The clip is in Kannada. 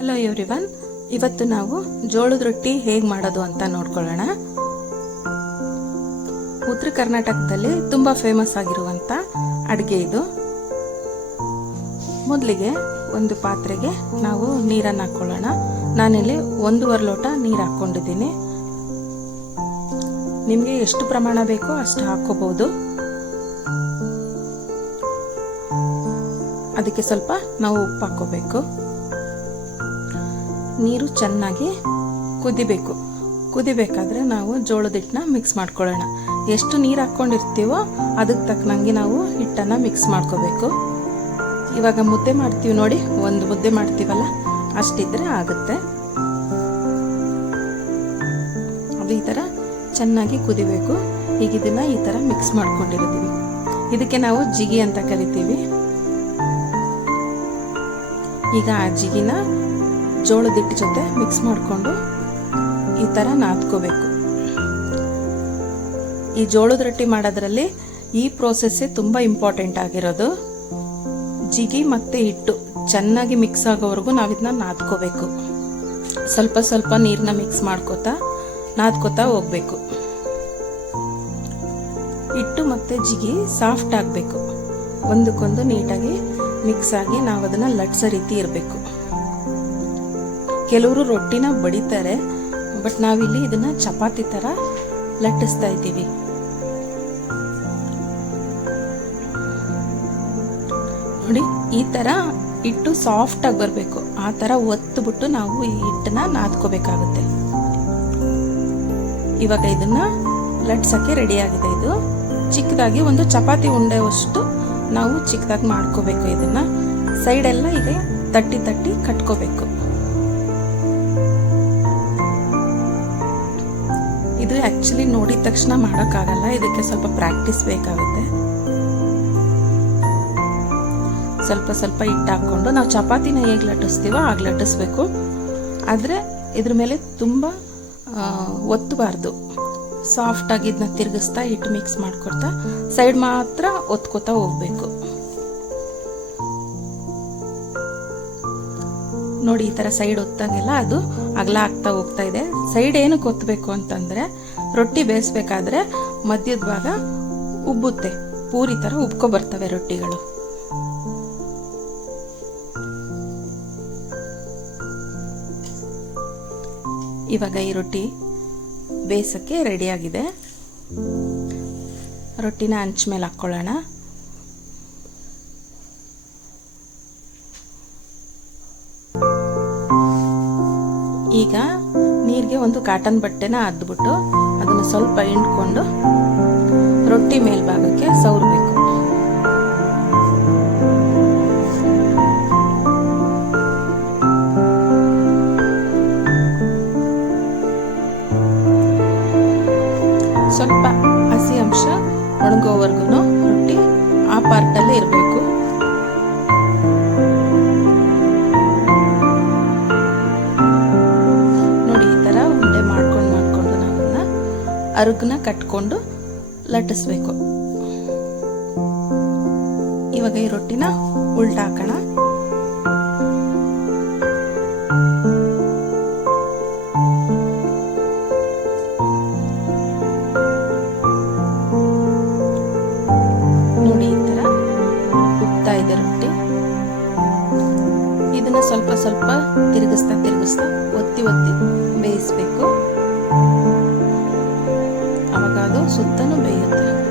ಹಲೋ ಎವ್ರಿವನ್ ಇವತ್ತು ನಾವು ಜೋಳದ ರೊಟ್ಟಿ ಹೇಗೆ ಮಾಡೋದು ಅಂತ ನೋಡ್ಕೊಳ್ಳೋಣ. ಉತ್ತರ ಕರ್ನಾಟಕದಲ್ಲಿ ತುಂಬ ಫೇಮಸ್ ಆಗಿರುವಂಥ ಅಡುಗೆ ಇದು. ಮೊದಲಿಗೆ ಒಂದು ಪಾತ್ರೆಗೆ ನಾವು ನೀರನ್ನು ಹಾಕ್ಕೊಳ್ಳೋಣ ನಾನಿಲ್ಲಿ ಒಂದೂವರೆ ಲೋಟ ನೀರು ಹಾಕ್ಕೊಂಡಿದ್ದೀನಿ. ನಿಮಗೆ ಎಷ್ಟು ಪ್ರಮಾಣ ಬೇಕೋ ಅಷ್ಟು ಹಾಕ್ಕೋಬೋದು. ಅದಕ್ಕೆ ಸ್ವಲ್ಪ ನಾವು ಉಪ್ಪು ಹಾಕ್ಕೋಬೇಕು. ನೀರು ಚೆನ್ನಾಗಿ ಕುದಿಬೇಕು. ಕುದಿಬೇಕಾದ್ರೆ ನಾವು ಜೋಳದ ಹಿಟ್ಟನ್ನ ಮಿಕ್ಸ್ ಮಾಡ್ಕೊಳ್ಳೋಣ. ಎಷ್ಟು ನೀರು ಹಾಕ್ಕೊಂಡಿರ್ತೀವೋ ಅದಕ್ಕೆ ತಕ್ಕನಂಗೆ ನಾವು ಹಿಟ್ಟನ್ನು ಮಿಕ್ಸ್ ಮಾಡ್ಕೋಬೇಕು. ಇವಾಗ ಮುದ್ದೆ ಮಾಡ್ತೀವಿ ನೋಡಿ, ಒಂದು ಮುದ್ದೆ ಮಾಡ್ತೀವಲ್ಲ, ಅಷ್ಟಿದ್ರೆ ಆಗುತ್ತೆ. ಅದು ಈ ಥರ ಚೆನ್ನಾಗಿ ಕುದಿಬೇಕು. ಈಗ ಇದನ್ನ ಈ ಥರ ಮಿಕ್ಸ್ ಮಾಡ್ಕೊಂಡಿರ್ತೀವಿ. ಇದಕ್ಕೆ ನಾವು ಜಿಗಿ ಅಂತ ಕರಿತೀವಿ. ಈಗ ಆ ಜಿಗಿನ ಜೋಳದ ಹಿಟ್ಟು ಜೊತೆ ಮಿಕ್ಸ್ ಮಾಡಿಕೊಂಡು ಈ ಥರ ನಾದ್ಕೋಬೇಕು. ಈ ಜೋಳದ ರೊಟ್ಟಿ ಮಾಡೋದ್ರಲ್ಲಿ ಈ ಪ್ರೋಸೆಸ್ಸೇ ತುಂಬ ಇಂಪಾರ್ಟೆಂಟ್ ಆಗಿರೋದು. ಜಿಗಿ ಮತ್ತು ಹಿಟ್ಟು ಚೆನ್ನಾಗಿ ಮಿಕ್ಸ್ ಆಗೋವರೆಗೂ ನಾವು ಇದನ್ನ ನಾದ್ಕೋಬೇಕು. ಸ್ವಲ್ಪ ಸ್ವಲ್ಪ ನೀರನ್ನ ಮಿಕ್ಸ್ ಮಾಡ್ಕೋತಾ ನಾದ್ಕೋತಾ ಹೋಗ್ಬೇಕು. ಹಿಟ್ಟು ಮತ್ತು ಜಿಗಿ ಸಾಫ್ಟ್ ಆಗಬೇಕು. ಒಂದಕ್ಕೊಂದು ನೀಟಾಗಿ ಮಿಕ್ಸ್ ಆಗಿ ನಾವು ಅದನ್ನು ಲಟ್ಸೋ ರೀತಿ ಇರಬೇಕು. ಕೆಲವರು ರೊಟ್ಟಿನ ಬಡಿತಾರೆ, ಬಟ್ ನಾವಿಲ್ಲಿ ಇದನ್ನ ಚಪಾತಿ ಥರ ಲಟ್ಟಿಸ್ತಾ ಇದ್ದೀವಿ. ನೋಡಿ, ಈ ಥರ ಹಿಟ್ಟು ಸಾಫ್ಟ್ ಆಗಿ ಬರಬೇಕು. ಆ ಥರ ಒತ್ತುಬಿಟ್ಟು ನಾವು ಈ ಹಿಟ್ಟನ್ನ ನಾದ್ಕೋಬೇಕಾಗುತ್ತೆ. ಇವಾಗ ಇದನ್ನ ಲಟ್ಸಕ್ಕೆ ರೆಡಿ ಆಗಿದೆ ಇದು. ಚಿಕ್ಕದಾಗಿ ಒಂದು ಚಪಾತಿ ಉಂಡೆವಷ್ಟು ನಾವು ಚಿಕ್ಕದಾಗಿ ಮಾಡ್ಕೋಬೇಕು ಇದನ್ನ. ಸೈಡೆಲ್ಲ ಈಗ ತಟ್ಟಿ ತಟ್ಟಿ ಕಟ್ಕೋಬೇಕು. ಇದು ಆ್ಯಕ್ಚುಲಿ ನೋಡಿದ ತಕ್ಷಣ ಮಾಡೋಕ್ಕಾಗಲ್ಲ. ಇದಕ್ಕೆ ಸ್ವಲ್ಪ ಪ್ರಾಕ್ಟೀಸ್ ಬೇಕಾಗುತ್ತೆ. ಸ್ವಲ್ಪ ಸ್ವಲ್ಪ ಹಿಟ್ಟು ಹಾಕ್ಕೊಂಡು ನಾವು ಚಪಾತಿನ ಹೇಗೆ ಲಟ್ಟಿಸ್ತೀವೋ ಆಗ ಲಟ್ಟಿಸ್ಬೇಕು. ಆದರೆ ಇದ್ರ ಮೇಲೆ ತುಂಬ ಒತ್ತಬಾರ್ದು ಸಾಫ್ಟಾಗಿ ಇದನ್ನ ತಿರುಗಿಸ್ತಾ ಹಿಟ್ಟು ಮಿಕ್ಸ್ ಮಾಡ್ಕೊಡ್ತಾ ಸೈಡ್ ಮಾತ್ರ ಒತ್ಕೋತಾ ಹೋಗ್ಬೇಕು. ನೋಡಿ ಈ ಥರ ಸೈಡ್ ಒತ್ತಂಗೆಲ್ಲ ಅದು ಅಗಲ ಆಗ್ತಾ ಹೋಗ್ತಾ ಇದೆ. ಸೈಡ್ ಏನಕ್ಕೆ ಒತ್ತಬೇಕು ಅಂತಂದರೆ ರೊಟ್ಟಿ ಬೇಯಿಸ್ಬೇಕಾದ್ರೆ ಮಧ್ಯದ ಭಾಗ ಉಬ್ಬುತ್ತೆ. ಪೂರಿ ಥರ ಉಬ್ಕೊ ಬರ್ತವೆ ರೊಟ್ಟಿಗಳು. ಇವಾಗ ಈ ರೊಟ್ಟಿ ಬೇಯಿಸೋಕ್ಕೆ ರೆಡಿಯಾಗಿದೆ ರೊಟ್ಟಿನ ಹಂಚ ಮೇಲೆ ಹಾಕ್ಕೊಳ್ಳೋಣ ಈಗ ನೀರಿಗೆ ಒಂದು ಕಾಟನ್ ಬಟ್ಟೆನ ಅದ್ಬಿಟ್ಟು ಅದನ್ನು ಸ್ವಲ್ಪ ಹಿಂಡ್ಕೊಂಡು ರೊಟ್ಟಿ ಮೇಲ್ಭಾಗಕ್ಕೆ ಸವರಬೇಕು. ಅರುಗನ್ನ ಕಟ್ಕೊಂಡು ಲಟ್ಟಿಸ್ಬೇಕು. ಇವಾಗ ಈ ರೊಟ್ಟಿನ ಉಲ್ಟಾ ಹಾಕೋಣ ನೋಡಿ ಈ ಥರ ಉಬ್ತಾ ಇದೆ ರೊಟ್ಟಿ. ಇದನ್ನ ಸ್ವಲ್ಪ ಸ್ವಲ್ಪ ತಿರುಗಿಸ್ತಾ ತಿರುಗಿಸ್ತಾ ಒತ್ತಿ ಒತ್ತಿ ಬೇಯಿಸ್ಬೇಕು. ಸುತ್ತನೂ ಬೇಯುತ್ತೆ